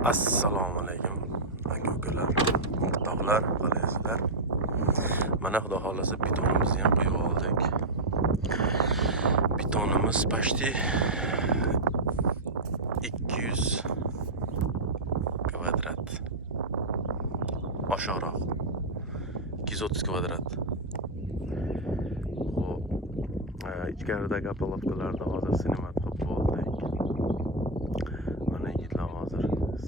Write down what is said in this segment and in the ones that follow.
Assalomu alaykum aka-ukalar, o'rtoqlar, qalaysizlar? Mana xudo xolasa betonimizni ham qo'yib oldik. Betonimiz почти 200 kvadrat. Oshiqroq 230 kvadrat. Xo'p, ichkaridagi apolovkalarni hozir sinimat qilib bo'ldik. Mana yigitlar hozir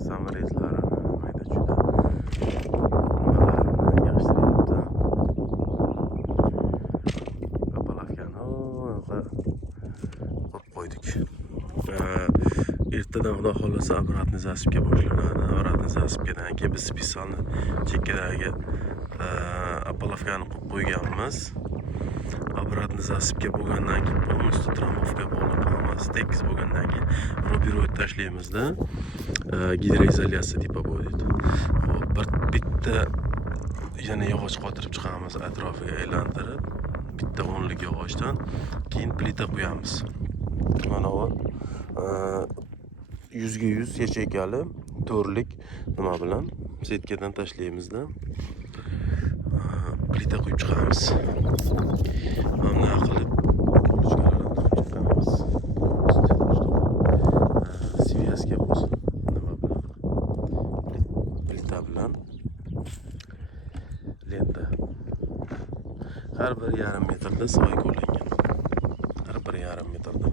samoretlarini mayda juda nimalarini yig'ishtiryapti. Apolovkani qurib qo'ydik. Ertadan xudo xolasa обратный засыпка boshlanadi. Обратный засыпкаdan keyin biz spesialni chekkadagi apolovkani qurib qo'yganmiz. Обратный засыпка bo'lgandan keyin полностью трамбовка bo'lib hammasi tekis bo'lgandan keyin robiroid tashlaymizda gidroizolyatsiya tipa bo'ladi. Xo'p, bitta yana yog'och qotirib chiqamiz atrofiga aylantirib, bitta o'nlik yog'ochdan keyin plita qo'yamiz. Mana bu 100 ga 100 yachekali to'rlik nima bilan setkadan tashlaymizda plita qo'yib chiqamiz. Mana qilib svязка bo'lsin nima bilan plita bilan lenta har bir yarim metrda soy qo'llangan. Har bir yarim metrda